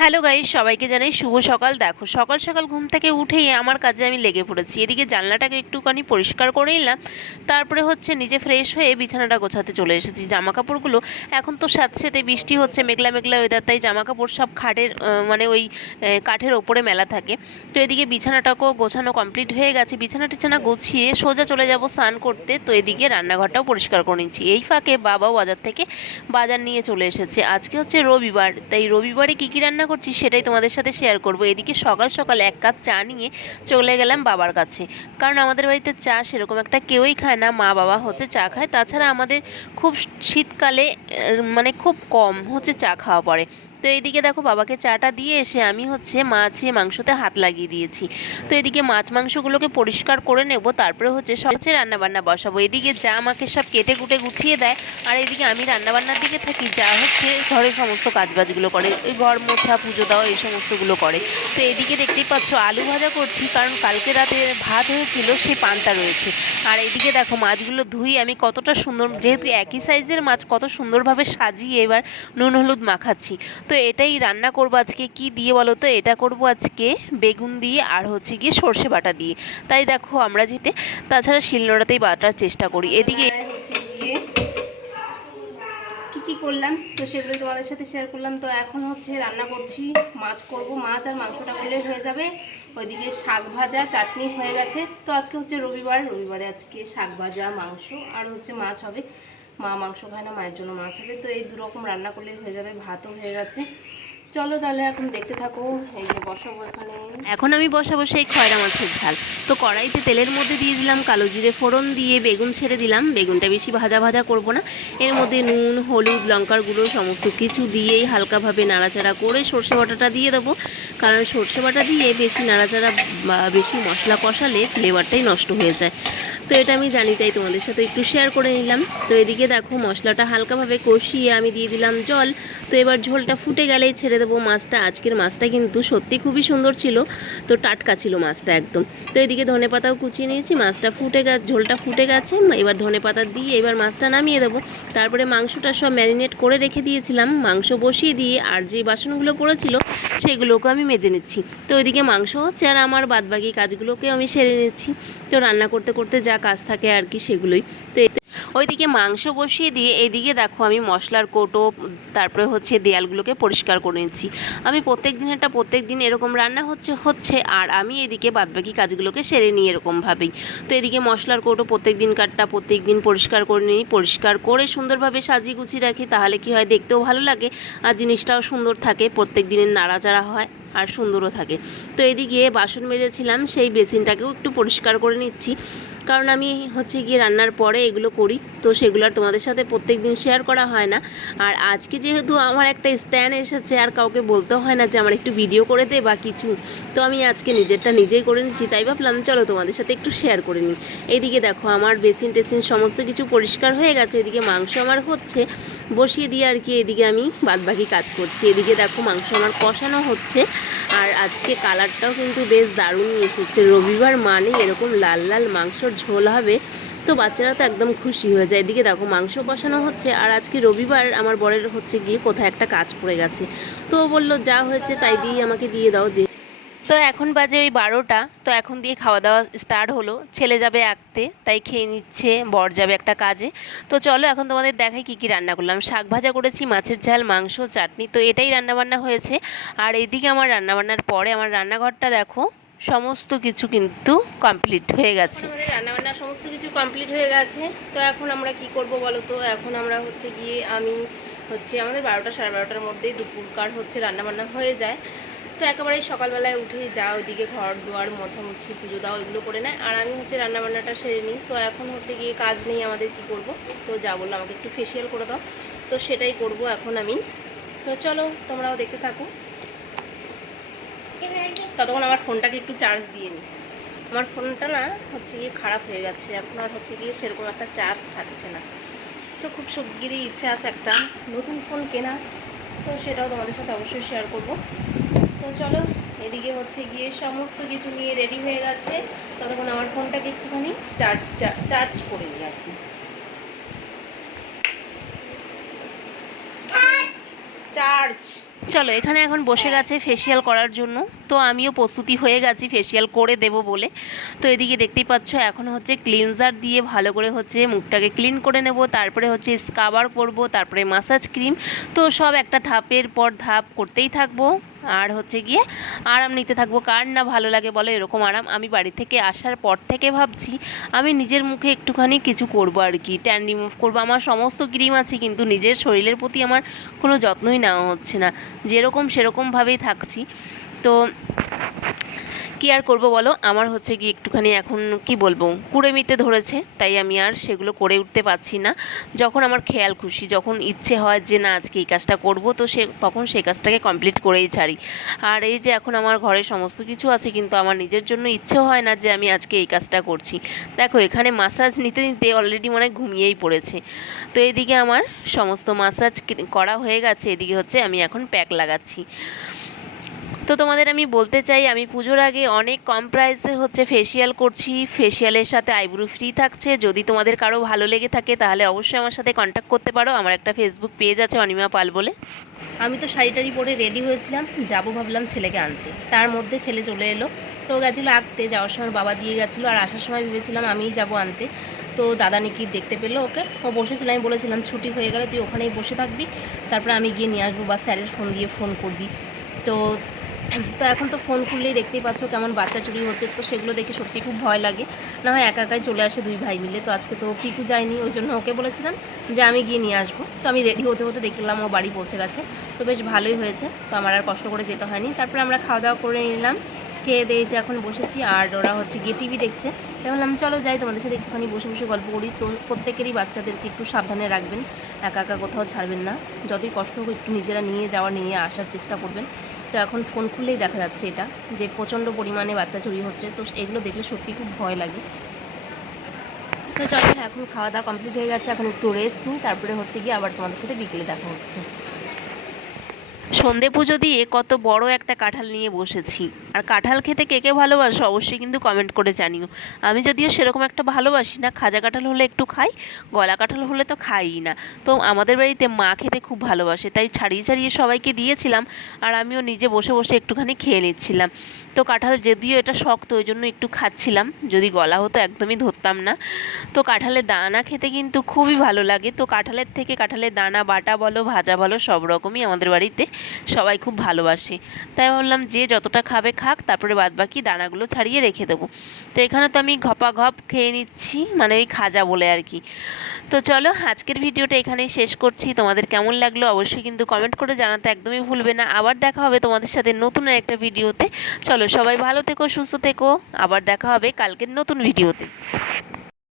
Hello guys, সবাইকে জানাই শুভ সকাল। দেখো, সকাল সকাল ঘুম থেকে উঠেই আমার কাজে আমি লেগে পড়েছি। এদিকে জানলাটাকে একটুখানি পরিষ্কার করে নিলাম। তারপরে হচ্ছে নিজে ফ্রেশ হয়ে বিছানাটা গোছাতে চলে এসেছি। জামা কাপড়গুলো এখন তো স্যাঁতসেঁতে বৃষ্টি হচ্ছে, মেঘলা মেঘলা ওয়েদার তাই জামা কাপড় সব খাটের মানে ওই কাঠের ওপরে মেলা থাকে। তো এদিকে বিছানাটাকেও গোছানো কমপ্লিট হয়ে গেছে। বিছানা টিছানা গুছিয়ে সোজা চলে যাব স্নান করতে। তো এদিকে রান্নাঘরটাও পরিষ্কার করে নিচ্ছি। এই ফাঁকে বাবাও বাজার থেকে বাজার নিয়ে চলে এসেছে। আজকে হচ্ছে রবিবার, তাই রবিবারে কী কী রান্না করছি সেটাই তোমাদের সাথে শেয়ার করব। এদিকে সকাল সকাল এক কাপ চা নিয়ে চলে গেলাম বাবার কাছে। কারণ আমাদের বাড়িতে চা সেরকম একটা কেউই খায় না, মা বাবা হচ্ছে চা খায়। তাছাড়া আমাদের খুব শীতকালে মানে খুব কম হচ্ছে চা খাওয়া পড়ে তো এইদিকে দেখো বাবাকে চাটা দিয়ে এসে আমি হচ্ছে মাছে মাংসতে হাত লাগিয়ে দিয়েছি। তো এদিকে মাছ মাংসগুলোকে পরিষ্কার করে নেব, তারপরে হচ্ছে সব হচ্ছে রান্নাবান্না বসাবো। এদিকে যা আমাকে সব কেটে কুটে গুছিয়ে দেয়, আর এদিকে আমি রান্নাবান্নার দিকে থাকি, যা হচ্ছে ঘরের সমস্ত কাজবাজগুলো করে ওই ঘর মোছা, পুজো দেওয়া, এই সমস্তগুলো করে। তো এদিকে দেখতেই পাচ্ছ আলু ভাজা করছি, কারণ কালকে রাতে ভাত হয়েছিল সেই পান্তা রয়েছে। আর এদিকে দেখো মাছগুলো ধুই আমি কতটা সুন্দর, যেহেতু একই সাইজের মাছ, কত সুন্দরভাবে সাজিয়ে এবার নুন, হলুদ মাখাচ্ছি। তো এটাই রান্না করব আজকে। কি দিয়ে বলো তো? এটা করব আজকে বেগুন দিয়ে আর হচ্ছে গিয়ে সর্ষে বাটা দিয়ে। তাই দেখো আমরা যেতে তাছাড়া শিলনোড়াতেই বাটার চেষ্টা করি। এদিকে গিয়ে কি কি করলাম? তো সেগুলো তোমাদের সাথে শেয়ার করলাম। তো এখন হচ্ছে রান্না করছি মাছ করব। মাছ আর মাংসটা করলে হয়ে যাবে। ওইদিকে শাক ভাজা, চাটনি হয়ে গেছে। তো আজকে হচ্ছে রবিবার। রবিবারে আজকে শাক ভাজা, মাংস আর হচ্ছে মাছ হবে। মা মাংস খায় না, মায়ের জন্য মাছ হবে। তো এই দু রকম রান্না করলে হয়ে যাবে, ভাতও হয়ে গেছে। চলো তাহলে এখন দেখতে থাকো, এই যে বসাবো এখানে। এখন আমি বসাবো সেই খয়রা মাছের ঝাল। তো কড়াইতে তেলের মধ্যে দিয়ে দিলাম কালো জিরে ফোড়ন দিয়ে বেগুন ছেড়ে দিলাম। বেগুনটা বেশি ভাজা ভাজা করব না। এর মধ্যে নুন, হলুদ, লঙ্কার গুঁড়ো, সমস্ত কিছু দিয়েই হালকাভাবে নাড়াচাড়া করে সর্ষে বাটাটা দিয়ে দেবো। কারণ সর্ষে বাটা দিয়ে বেশি নাড়াচাড়া বা বেশি মশলা কষালে ফ্লেভারটাই নষ্ট হয়ে যায়। তো এটা আমি জানি, তাই তোমাদের সাথে একটু শেয়ার করে নিলাম। তো এদিকে দেখো, মশলাটা হালকাভাবে কষিয়ে আমি দিয়ে দিলাম জল। তো এবার ঝোলটা ফুটে গেলেই ছেড়ে দেবো মাছটা। আজকের মাছটা কিন্তু সত্যি খুবই সুন্দর ছিল। তো টাটকা ছিল মাছটা একদম। তো এদিকে ধনে পাতাও কুচিয়ে নিয়েছি, মাছটা ফুটে গেছে ঝোলটা ফুটে গেছে। এবার ধনে পাতা দিয়ে এবার মাছটা নামিয়ে দেবো। তারপরে মাংসটা সব ম্যারিনেট করে রেখে দিয়েছিলাম। মাংস বসিয়ে দিয়ে আর যে বাসনগুলো পড়েছিল, সেগুলোকে আমি মেজে নিচ্ছি। তো ওইদিকে মাংস হচ্ছে আর আমার বাদবাকি কাজগুলোকে আমি সেরে নিচ্ছি। তো রান্না করতে করতে যা কাজ থাকে আর কি সেগুলোই। তো ওইদিকে মাংস বসিয়ে দিয়ে এদিকে দেখো আমি মশলার কোটো, তারপরে হচ্ছে দেয়ালগুলোকে পরিষ্কার করে নিচ্ছি। আমি প্রত্যেক দিনেরটা প্রত্যেক দিন এরকম রান্না হচ্ছে হচ্ছে আর আমি এদিকে বাদবাকি কাজগুলোকে সেরে নিই এরকমভাবেই। তো এদিকে মশলার কোটো প্রত্যেক দিন কাটটা প্রত্যেক দিন পরিষ্কার করে নিই, পরিষ্কার করে সুন্দরভাবে সাজিয়ে গুছিয়ে রাখি, তাহলে কি হয় দেখতেও ভালো লাগে আর জিনিসটাও সুন্দর থাকে, প্রত্যেক দিনের নাড়াচাড়া হয় আর সুন্দরও থাকে। তো এদিকে বাসন মেজেছিলাম, সেই বেসিনটাকেও একটু পরিষ্কার করে নিচ্ছি। কারণ আমি হচ্ছে গিয়ে রান্নার পরে এগুলো করি, তো সেগুলো আর তোমাদের সাথে প্রত্যেক দিন শেয়ার করা হয় না। আর আজকে যেহেতু আমার একটা স্ট্যান্ড এসেছে, আর কাউকে বলতে হয় না যে আমার একটু ভিডিও করে দে বা কিছু, তো আমি আজকে নিজেরটা নিজেই করে নিচ্ছি তাই ভাবলাম, চলো তোমাদের সাথে একটু শেয়ার করে নিই। এদিকে দেখো, আমার বেসিন টেসিন সমস্ত কিছু পরিষ্কার হয়ে গেছে। এদিকে মাংস আমার হচ্ছে, বসিয়ে দিয়ে আর কি এদিকে আমি বাদবাকি কাজ করছি। এদিকে দেখো, মাংস আমার কষানো হচ্ছে। আর আজকে কালারটাও কিন্তু বেশ দারুণই এসেছে। রবিবার মানে এরকম লাল লাল মাংসর ঝোল হবে, তো বাচ্চারা তো একদম খুশি হয়ে যায়। এদিকে দেখো মাংস বসানো হচ্ছে, আর আজকে রবিবার আমার বরের হচ্ছে গিয়ে কোথায় একটা কাজ পড়ে গেছে। তো বলল, যা হয়েছে তাই দিয়ে আমাকে দিয়ে দাও যে তো এখন বাজে ওই বারোটা, তো এখন দিয়ে খাওয়া দাওয়া স্টার্ট হলো। ছেলে যাবে আঁকতে, তাই খেয়ে নিচ্ছে, বর যাবে একটা কাজে। তো চলো এখন তোমাদের দেখাই কী কী রান্না করলাম। শাক ভাজা করেছি, মাছের ঝাল, মাংস, চাটনি, তো এটাই রান্নাবান্না হয়েছে। আর এইদিকে আমার রান্নাবান্নার পরে আমার রান্নাঘরটা দেখো সমস্ত কিছু কিন্তু কমপ্লিট হয়ে গেছে। রান্নাবান্না সমস্ত কিছু কমপ্লিট হয়ে গেছে। তো এখন আমরা কি করব বলো তো? এখন আমরা হচ্ছে গিয়ে আমি হচ্ছে আমাদের বারোটা সাড়ে বারোটার মধ্যেই দুপুরকার হচ্ছে রান্নাবান্না হয়ে যায়। তো একেবারেই সকালবেলায় উঠে যা ওইদিকে ঘর দুয়ার মোছামুছি, পুজো দাও এগুলো করে নেয়। আর আমি হচ্ছে রান্নাবান্নাটা সেরে নিই। তো এখন হচ্ছে গিয়ে কাজ নেই আমাদের কি করব? তো যা বলল আমাকে একটু ফেসিয়াল করে দাও। তো সেটাই করব এখন আমি। তো চলো তোমরাও দেখতে থাকো। ততক্ষণ আমার ফোনটাকে একটু চার্জ দিয়ে নিই আমার ফোনটা না হচ্ছে গিয়ে খারাপ হয়ে গেছে, এখন আর হচ্ছে গিয়ে সেরকম একটা চার্জ থাকছে না। তো খুব শিগগিরই ইচ্ছা আছে একটা নতুন ফোন কেনা, তো সেটাও তোমাদের সাথে অবশ্যই শেয়ার করব। তো চলো, এদিকে হচ্ছে গিয়ে সমস্ত কিছু নিয়ে রেডি হয়ে গেছে, ততক্ষণ আমার ফোনটাকে একটুখানি চার্জ চার্জ করে নিই আর কি। চার্জ চলো, এখানে এখন বসে গেছে ফেসিয়াল করার জন্য। তো আমিও প্রস্তুতি হয়ে গেছি ফেসিয়াল করে দেব বলে। তো এদিকে দেখতেই পাচ্ছ, এখন হচ্ছে ক্লিনজার দিয়ে ভালো করে হচ্ছে মুখটাকে ক্লিন করে নেব, তারপরে হচ্ছে স্কাবার করব, তারপরে মাসাজ ক্রিম তো সব একটা ধাপের পর ধাপ করতেই থাকব। আর হচ্ছে গিয়ে আরাম নিতে থাকব। কার না ভালো লাগে বলো, এরকম আরাম। আমি বাড়ি থেকে আসার পর থেকে ভাবছি, আমি নিজের মুখে একটুখানি কিছু করব আর কি ট্যান রিমুভ করব। আমার সমস্ত ক্রিম আছে, কিন্তু নিজের শরীরের প্রতি আমার কোনো যত্নই নেওয়া হচ্ছে না। যেরকম সেরকমভাবেই থাকছি। তো কি আর করব বলো? আমার হচ্ছে কি একটুখানি এখন কি বলব কুড়েমিতে ধরেছে, তাই আমি আর সেগুলো করে উঠতে পারছি না। যখন আমার খেয়াল খুশি, যখন ইচ্ছে হয় যে না, আজকে এই কাজটা করব, তো সে, তখন সেই কাজটাকে কমপ্লিট করেই ছাড়ি। আর এই যে এখন আমার ঘরে সমস্ত কিছু আছে, কিন্তু আমার নিজের জন্য ইচ্ছে হয় না যে আমি আজকে এই কাজটা করছি। দেখো, এখানে মাসাজ নিতে নিতে অলরেডি মনে ঘুমিয়েই পড়েছে। তো এদিকে আমার সমস্ত মাসাজ করা হয়ে গেছে, এদিকে হচ্ছে আমি এখন প্যাক লাগাচ্ছি। তো তোমাদের আমি বলতে চাই, আমি পুজোর আগে অনেক কম প্রাইসে হচ্ছে ফেসিয়াল করছি। ফেসিয়ালের সাথে আইব্রো ফ্রি থাকছে। যদি তোমাদের কারও ভালো লেগে থাকে, তাহলে অবশ্যই আমার সাথে কন্ট্যাক্ট করতে পারো। আমার একটা ফেসবুক পেজ আছে, অনিমা পাল বলে। আমি তো শাড়ি টাড়ি পরে রেডি হয়েছিলাম। যাব ভাবলাম ছেলেকে আনতে। তার মধ্যে ছেলে চলে এলো। তো গেছিল আঁকতে। যাওয়ার সময় বাবা দিয়ে গেছিল। আর আসার সময় ভেবেছিলাম আমিই যাব আনতে। তো দাদা নাকি দেখতে পেল ওকে। ও বসেছিল। আমি বলেছিলাম, ছুটি হয়ে গেলে তুই ওখানেই বসে থাকবি। তারপরে আমি গিয়ে নিয়ে আসব বা স্যারের ফোন দিয়ে ফোন করবি। তো তো এখন তো ফোন খুললেই দেখতেই পাচ্ছ কেমন বাচ্চা চুরি হচ্ছে, তো সেগুলো দেখে সত্যি খুব ভয় লাগে। না হয় একা একাই চলে আসে দুই ভাই মিলে, তো আজকে তো পিকু যায়নি, ওই জন্য ওকে বলেছিলাম যে আমি গিয়ে নিয়ে আসব। তো আমি রেডি হতে হতে দেখলাম ও বাড়ি পৌঁছে গেছে, তো বেশ ভালোই হয়েছে, তো আমার আর কষ্ট করে যেতে হয়নি। তারপরে আমরা খাওয়া দাওয়া করে নিলাম খেয়ে দিয়ে যে এখন বসেছি, আর ওরা হচ্ছে গিয়ে টিভি দেখছে। বললাম, চলো যাই, তোমাদের সাথে একটুখানি বসে বসে গল্প করি। তো প্রত্যেকেরই বাচ্চাদেরকে একটু সাবধানে রাখবেন, একা একা কোথাও ছাড়বেন না। যতই কষ্ট হোক, একটু নিজেরা নিয়ে যাওয়া, নিয়ে আসার চেষ্টা করবেন। তো এখন ফোন খুললেই দেখা যাচ্ছে এটা, যে প্রচণ্ড পরিমাণে বাচ্চা চুরি হচ্ছে। তো এগুলো দেখলে সত্যি খুব ভয় লাগে। তো চলো, এখন খাওয়া দাওয়া কমপ্লিট হয়ে গেছে। এখন একটু রেস্ট নিই, তারপরে হচ্ছে গিয়ে আবার তোমাদের সাথে বিকেলে দেখা হচ্ছে। সন্ধে পুজো দিয়ে কত বড় একটা কাঁঠাল নিয়ে বসেছি। আর কাঁঠাল খেতে কে কে ভালোবাসো অবশ্যই কিন্তু কমেন্ট করে জানিও। আমি যদিও সেরকম একটা ভালোবাসি না, খাজা কাঁঠাল হলে একটু খাই, গলা কাঁঠাল হলে তো খাইই না। তো আমাদের বাড়িতে মা খেতে খুব ভালোবাসে, তাই ছাড়িয়ে ছাড়িয়ে সবাইকে দিয়েছিলাম আর আমিও নিজে বসে বসে একটুখানি খেয়ে নিচ্ছিলাম। তো কাঁঠাল যদিও এটা শক্ত, ওই জন্য একটু খাচ্ছিলাম, যদি গলা হতো একদমই ধরতাম না। তো কাঁঠালের দানা খেতে কিন্তু খুবই ভালো লাগে। তো কাঁঠালের থেকে কাঁঠালের দানা, বাটা বলো, ভাজা বলো, সব রকমই আমাদের বাড়িতে সবাই খুব ভালোবাসে। তাই ভাবলাম যে যতটা খাবে খাক, তারপরে বাদবাকি দানাগুলো ছাড়িয়ে রেখে দেবো। তো এখানে তো আমি ঘপা ঘপ খেয়ে নিচ্ছি মানে ওই খাজা বলে আর কি। তো চলো আজকের ভিডিওটা এখানেই শেষ করছি। তোমাদের কেমন লাগল অবশ্যই কিন্তু কমেন্ট করে জানাতে একদমই ভুলবে না। আবার দেখা হবে তোমাদের সাথে নতুন একটা ভিডিওতে। চলো সবাই ভালো থেকো, সুস্থ থেকো। আবার দেখা হবে কালকের নতুন ভিডিওতে।